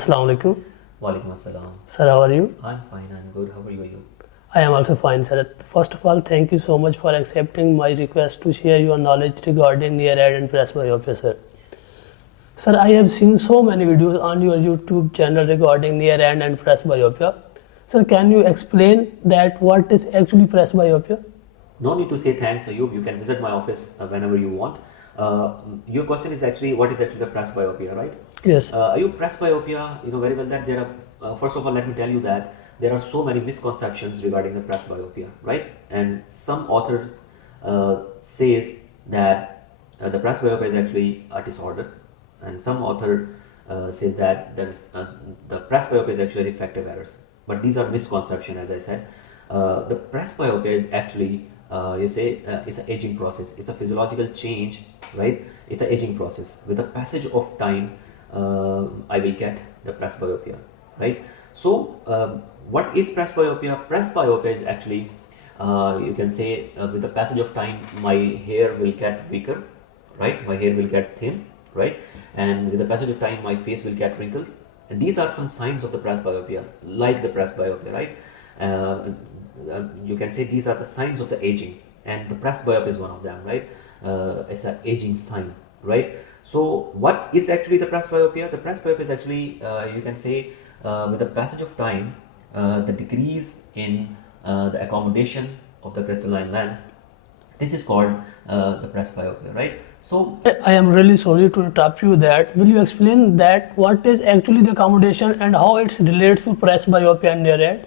Assalamu alaikum. Walaikum assalam. Sir, how are you? I'm fine, I'm good. How are you? I am also fine, sir. First of all, thank you so much for accepting my request to share your knowledge regarding near-eye and presbyopia, sir. Sir, I have seen so many videos on your YouTube channel regarding near-eye and presbyopia. Sir, can you explain that what is actually presbyopia? No need to say thanks, Ayub. You can visit my office whenever you want. Your question is actually what is actually the presbyopia, right? Yes. Ayub, presbyopia, you know very well that there are, first of all, let me tell you that there are so many misconceptions regarding the presbyopia, right? And some author says that the presbyopia is actually a disorder, and some author says that the presbyopia is actually refractive errors. But these are misconceptions, as I said. The presbyopia is actually it's an aging process. It's a physiological change, right? It's an aging process. With the passage of time, I will get the presbyopia, right? So what is presbyopia? Presbyopia is actually, you can say, with the passage of time, my hair will get weaker, right? My hair will get thin, right? And with the passage of time, my face will get wrinkled. And these are some signs of the presbyopia, like the presbyopia, right? You can say these are the signs of the aging, and the presbyopia is one of them, right? It's an aging sign, right? So what is actually the presbyopia? The presbyopia is actually, you can say, with the passage of time, the decrease in the accommodation of the crystalline lens. This is called the presbyopia, right? So I am really sorry to interrupt you that. Will you explain that what is actually the accommodation and how it relates to presbyopia and near-eye?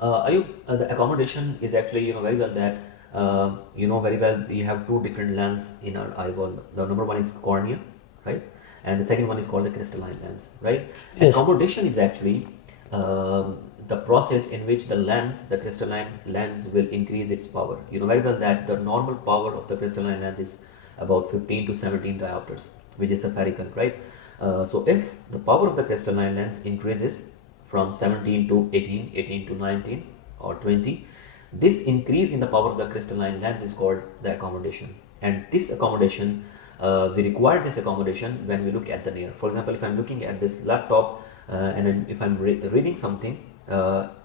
The accommodation is actually, very well that, very well we have two different lenses in our eyeball. The number one is cornea, right? And the second one is called the crystalline lens, right? Yes. Accommodation is actually the process in which the crystalline lens will increase its power. You know very well that the normal power of the crystalline lens is about 15 to 17 diopters, which is spherical, right? So if the power of the crystalline lens increases from 17 to 18, 18 to 19 or 20, this increase in the power of the crystalline lens is called the accommodation. And this accommodation, we require this accommodation when we look at the near. For example, if I'm looking at this laptop and if I'm reading something,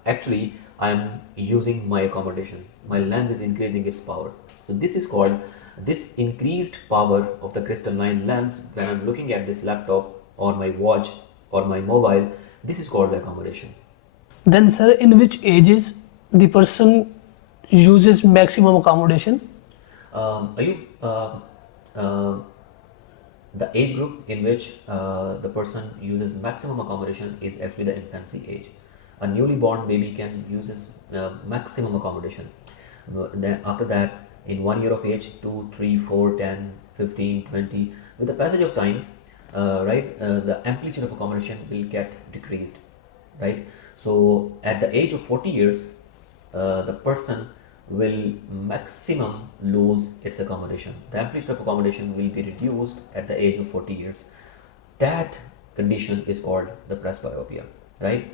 actually I'm using my accommodation. My lens is increasing its power. So this is called this increased power of the crystalline lens when I'm looking at this laptop or my watch or my mobile. This is called the accommodation. Then, sir, in which ages the person uses maximum accommodation? The age group in which the person uses maximum accommodation is actually the infancy age. A newly born baby can use maximum accommodation. Then after that, in 1 year of age, 2, 3, 4, 10, 15, 20, with the passage of time, the amplitude of accommodation will get decreased, right? So at the age of 40 years, the person will maximum lose its accommodation. The amplitude of accommodation will be reduced at the age of 40 years. That condition is called the presbyopia, right?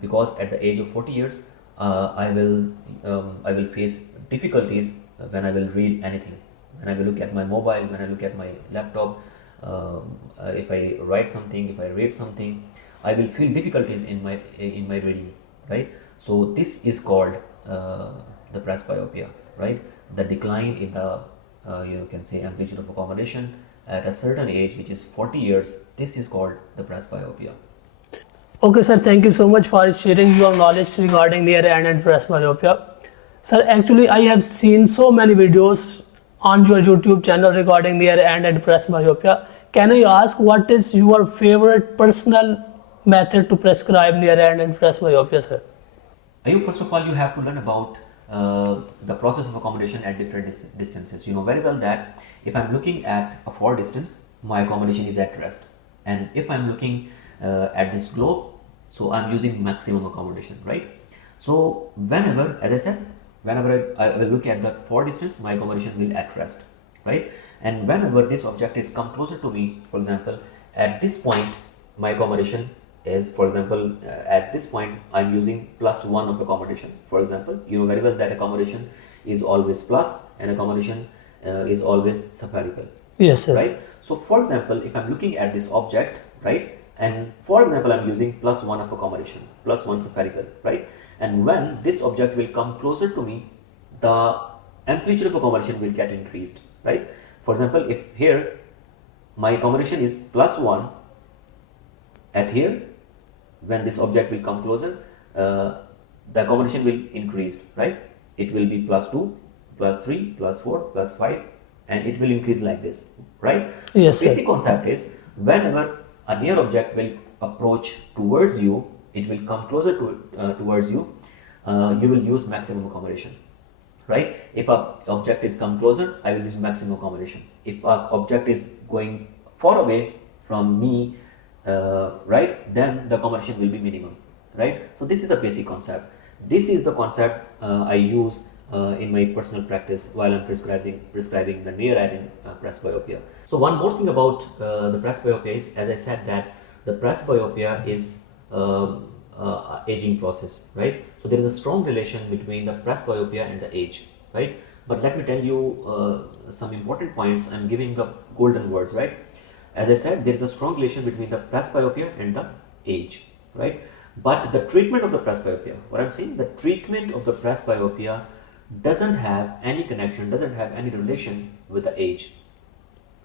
Because at the age of 40 years, I will face difficulties when I will read anything, when I will look at my mobile, when I look at my laptop. If I write something, if I read something, I will feel difficulties in my reading, right? So this is called the presbyopia, right? The decline in the you can say amplitude of accommodation at a certain age, which is 40 years. This is called the presbyopia. Okay, sir, thank you so much for sharing your knowledge regarding near-eye and presbyopia. Sir, actually, I have seen so many videos on your YouTube channel regarding near-eye and presbyopia. Can I ask what is your favorite personal method to prescribe near-eye and presbyopia, sir? First of all, you have to learn about the process of accommodation at different distances. You know very well that if I'm looking at a far distance, my accommodation is at rest. And if I'm looking at this globe, so I'm using maximum accommodation, right? So whenever, as I said, whenever I will look at the far distance, my accommodation will at rest, right? And whenever this object is come closer to me, for example, at this point, my accommodation is, for example, at this point, I'm using +1 of accommodation. For example, you know very well that accommodation is always plus and accommodation is always spherical. Yes, sir. Right? So for example, if I'm looking at this object, right, And for example, I'm using +1 of accommodation, +1 spherical, right? And when this object will come closer to me, the amplitude of accommodation will get increased, right? For example, if here my accommodation is +1 at here, when this object will come closer, the accommodation will increase, right? It will be +2, +3, +4, +5, and it will increase like this, right? So Yes, the sir. basic concept is whenever a near object will approach towards you, it will come closer towards you, you will use maximum accommodation, right? If a object is come closer, I will use maximum accommodation. If a object is going far away from me, right, then the accommodation will be minimum, right? So this is the basic concept. This is the concept I use in my personal practice while I'm prescribing the near ad in presbyopia. So one more thing about the presbyopia is, as I said, that the presbyopia is aging process, right? So there is a strong relation between the presbyopia and the age, right? But let me tell you some important points. I'm giving the golden words, right? As I said, there is a strong relation between the presbyopia and the age, right? But the treatment of the presbyopia, what I'm saying, the treatment of the presbyopia doesn't have any connection, doesn't have any relation with the age,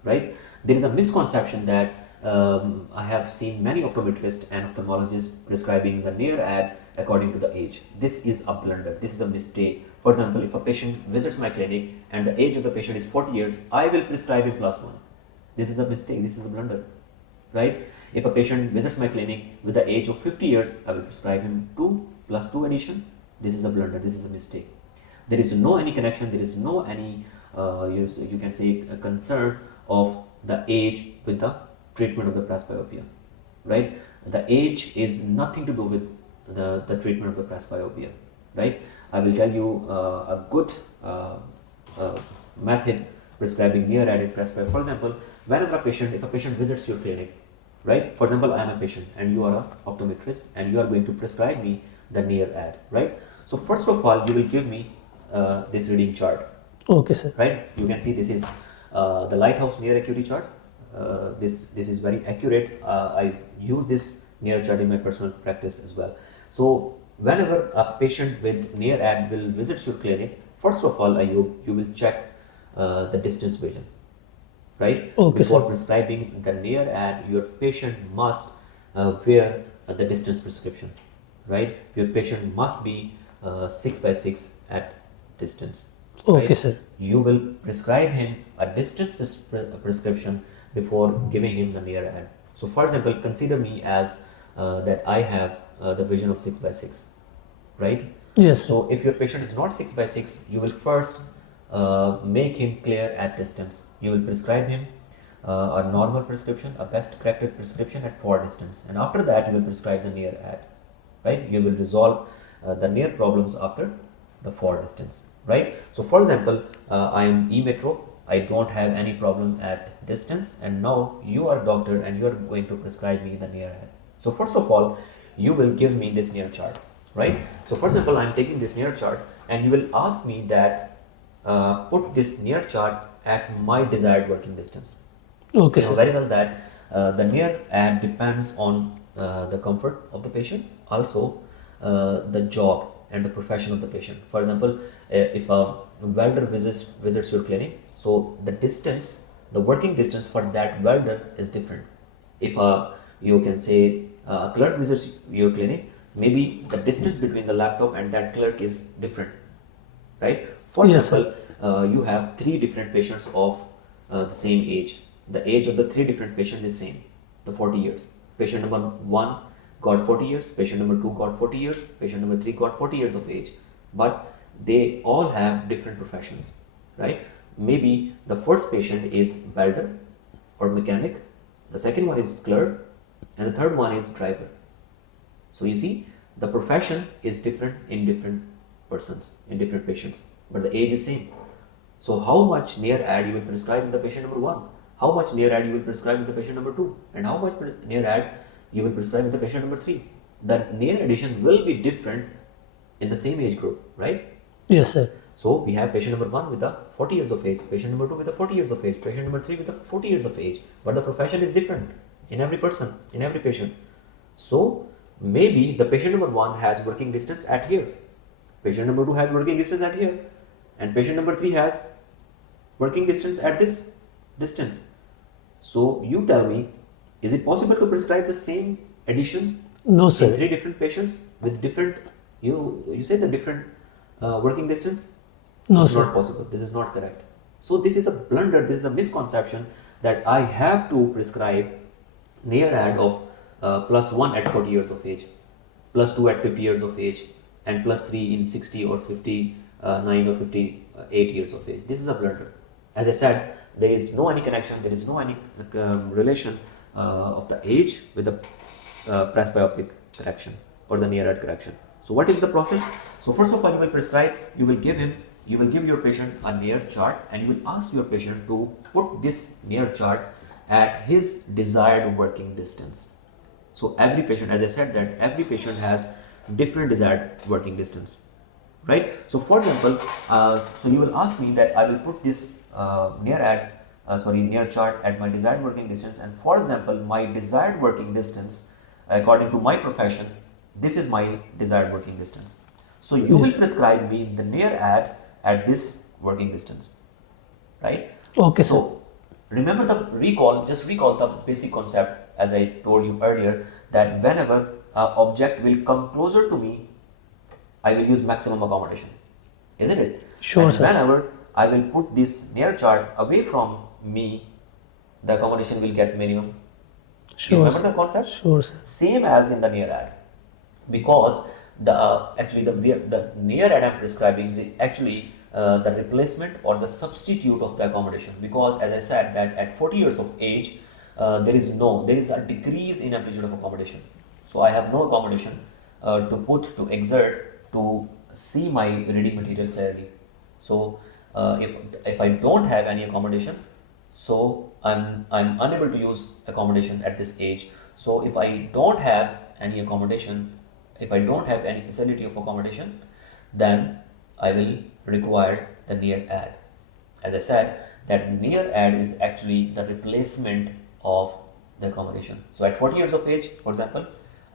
right? There is a misconception that I have seen many optometrists and ophthalmologists prescribing the near ad according to the age. This is a blunder. This is a mistake. For example, if a patient visits my clinic and the age of the patient is 40 years, I will prescribe him +1. This is a mistake. This is a blunder, right? If a patient visits my clinic with the age of 50 years, I will prescribe him 2 +2 addition. This is a blunder. This is a mistake. There is no any connection. There is no any you can say a concern of the age with the treatment of the presbyopia, right? The age is nothing to do with the treatment of the presbyopia, right? I will tell you a good method prescribing near ad in presbyopia. For example, whenever if a patient visits your clinic, right? For example, I am a patient and you are an optometrist and you are going to prescribe me the near ad, right? So first of all, you will give me this reading chart. Okay, sir. Right? You can see this is the lighthouse near acuity chart. This is very accurate. I use this near chart in my personal practice as well. So whenever a patient with near ad will visit your clinic, first of all, you will check the distance vision, right? Okay, Before sir. prescribing the near ad, your patient must wear the distance prescription, right? Your patient must be 6x6 at distance. Okay, Right? sir. You will prescribe him a distance prescription before giving him the near ad. So, for example, consider me as that I have the vision of 6x6, right? Yes, sir. So, if your patient is not 6x6, you will first make him clear at distance. You will prescribe him a normal prescription, a best corrected prescription at 4 distance, and after that, you will prescribe the near ad, right? You will resolve the near problems after the 4 distance, right? So for example, I am e-metro, I don't have any problem at distance, and now you are a doctor and you are going to prescribe me the near ad. So first of all, you will give me this near chart, right? So for example, I am taking this near chart and you will ask me that put this near chart at my desired working distance. Okay, You know sir. very well that the near ad depends on the comfort of the patient, also the job and the profession of the patient. For example, if a welder visits your clinic, so the distance, the working distance for that welder is different. If you can say a clerk visits your clinic, maybe the distance between the laptop and that clerk is different, right? For Yes, example, you have 3 different patients of the same age. The age of the 3 different patients is same, the 40 years. Patient number 1 got 40 years, patient number 2 got 40 years, patient number 3 got 40 years of age, but they all have different professions, right? Maybe the first patient is welder or mechanic, the second one is clerk, and the third one is driver. So you see, the profession is different in different persons, in different patients, but the age is same. So how much near ad you will prescribe in the patient number 1? How much near ad you will prescribe in the patient number 2? And how much near ad you will prescribe in the patient number 3? The near addition will be different in the same age group, right? Yes, sir. So we have patient number 1 with the 40 years of age, patient number 2 with the 40 years of age, patient number 3 with the 40 years of age, but the profession is different. in every person, in every patient. So maybe the patient number 1 has working distance at here, patient number 2 has working distance at here, and patient number 3 has working distance at this distance. So you tell me, is it possible to prescribe the same addition No, in sir. 3 different patients with different, you say the different working distance? No, It's sir. not possible. This is not correct. So this is a blunder, this is a misconception that I have to prescribe near ad of +1 at 40 years of age, +2 at 50 years of age, and +3 in 60 or 59 or 58 years of age. This is a blunder. As I said, there is no any connection, there is no any relation of the age with the presbyopic correction or the near ad correction. So what is the process? So first of all, you will prescribe, you will give your patient a near chart, and you will ask your patient to put this near chart at his desired working distance. So every patient, as I said, that every patient has different desired working distance, right? So for example, so you will ask me that I will put this near chart at my desired working distance, and for example, my desired working distance according to my profession, this is my desired working distance. So you will prescribe me the near ad at this working distance, right? Okay, sir. So remember just recall the basic concept as I told you earlier, that whenever an object will come closer to me, I will use maximum accommodation, isn't it? Sure, and sir. whenever I will put this near chart away from me, the accommodation will get minimum. You Sure, remember sir. the concept? Sure, sir. Same as in the near ad, because the near ad I'm prescribing is actually the replacement or the substitute of the accommodation, because as I said that at 40 years of age there is a decrease in amplitude of accommodation. So I have no accommodation to exert to see my reading material clearly. So if I don't have any accommodation, so I'm unable to use accommodation at this age. So if I don't have any accommodation, if I don't have any facility of accommodation, then I will require the near ad. As I said, that near ad is actually the replacement of the accommodation. So at 40 years of age, for example,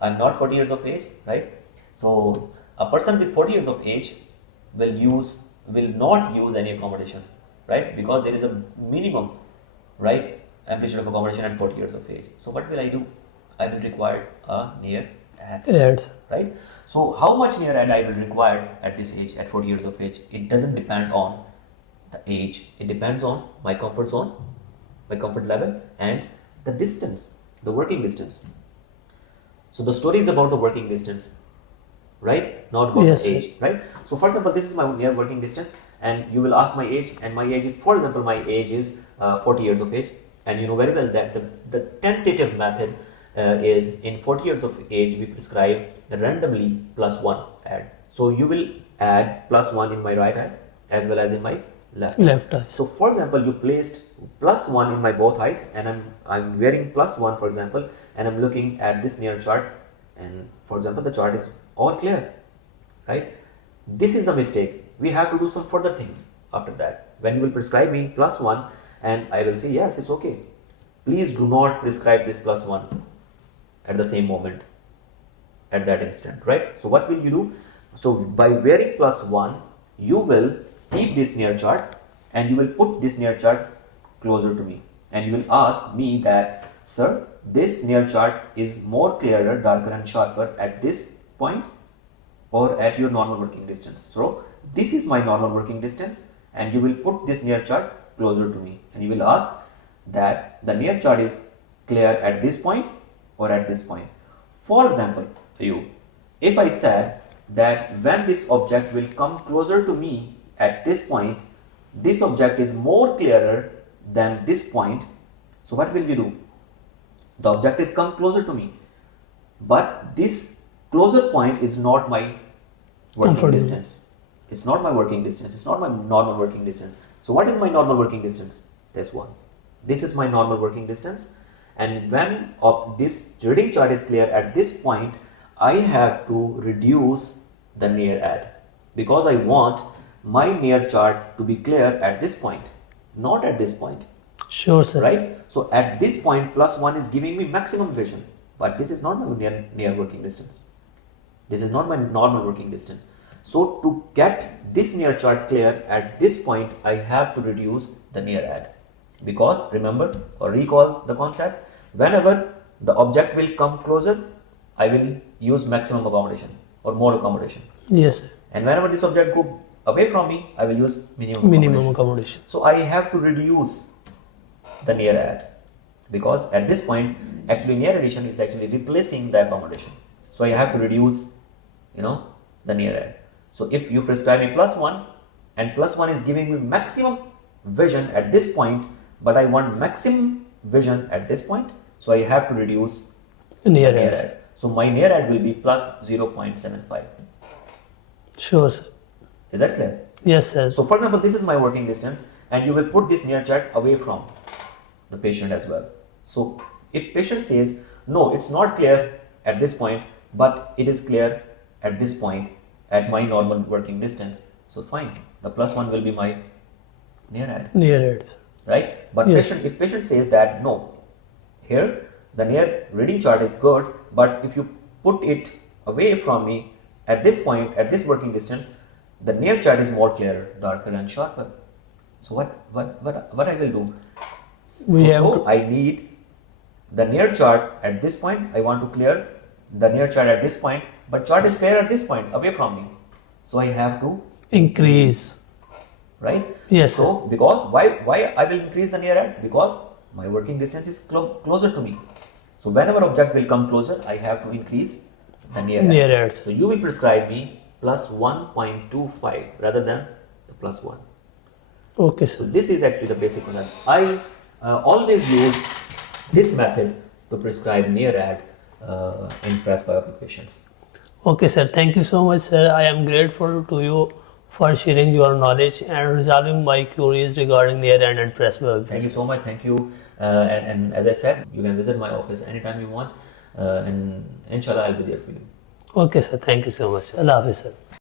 I'm not 40 years of age, right? So a person with 40 years of age will not use any accommodation, right? Because there is a minimum, right, amplitude of accommodation at 40 years of age. So what will I do? I will require a near ad, Ads. right? So how much near ad I will require at this age, at 40 years of age, it doesn't depend on the age. It depends on my comfort zone, my comfort level, and the distance, the working distance. So the story is about the working distance, right? Not about Yes, the sir. age, right? So for example, this is my near working distance, and you will ask my age, and my age, for example, my age is 40 years of age, and you know very well that the tentative method is in 40 years of age, we prescribe the randomly +1 ad. So you will add +1 in my right eye as well as in my left. Left eye. So for example, you placed +1 in my both eyes, and I'm wearing +1, for example, and I'm looking at this near chart, and for example, the chart is all clear, right? This is the mistake. We have to do some further things after that. When you will prescribe me +1, and I will say, yes, it's okay. Please do not prescribe this +1 at the same moment, at that instant, right? So what will you do? So by wearing +1, you will keep this near chart, and you will put this near chart closer to me, and you will ask me that, sir, this near chart is more clearer, darker and sharper at this point or at your normal working distance. So this is my normal working distance, and you will put this near chart closer to me, and you will ask that the near chart is clear at this point or at this point. For example, for you, if I said that when this object will come closer to me at this point, this object is more clearer than this point, so what will you do? The object is come closer to me, but this closer point is not my working Comfortable. distance. It's not my working distance. It's not my normal working distance. So what is my normal working distance? This one. This is my normal working distance. And when this reading chart is clear at this point, I have to reduce the near ad, because I want my near chart to be clear at this point, not at this point. Sure, sir. right? So at this point, +1 is giving me maximum vision, but this is not my near working distance. This is not my normal working distance. So to get this near chart clear at this point, I have to reduce the near add, because remember or recall the concept, whenever the object will come closer, I will use maximum accommodation or more accommodation, Yes, sir. and whenever this object go away from me, I will use minimum Minimum accommodation. accommodation. So I have to reduce the near add, because at this point actually near addition is actually replacing the accommodation. So I have to reduce, the near add. So if you prescribe me +1 and +1 is giving me maximum vision at this point, but I want maximum vision at this point, so I have to reduce Near near add. add. So my near add will be +0.75. Sure, sir. Is that clear? Yes, sir. So for example, this is my working distance, and you will put this near chart away from the patient as well. So if patient says, no, it's not clear at this point, but it is clear at this point at my normal working distance, so fine, the +1 will be my near add, Near add. right? But Yes. if patient says that, no, here the near reading chart is good, but if you put it away from me at this point, at this working distance, the near chart is more clearer, darker and sharper. So what I will do? We have So to- I need the near chart at this point. I want to clear the near chart at this point, but chart is clear at this point away from me. So I have to Increase. right? Yes, So because why I will increase the near add? Because my working distance is closer to me. So whenever object will come closer, I have to increase the near add. Near add. So you will prescribe me +1.25 rather than the +1. Okay, So sir. this is actually the basic concept. I always use this method to prescribe near add in presbyopic patients. Okay, sir. Thank you so much, sir. I am grateful to you for sharing your knowledge and resolving my queries regarding near add and presbyopia. Thank you so much. Thank you. And as I said, you can visit my office anytime you want, and inshallah I'll be there for you. Okay, sir. Thank you so much. Allah Hafiz, sir.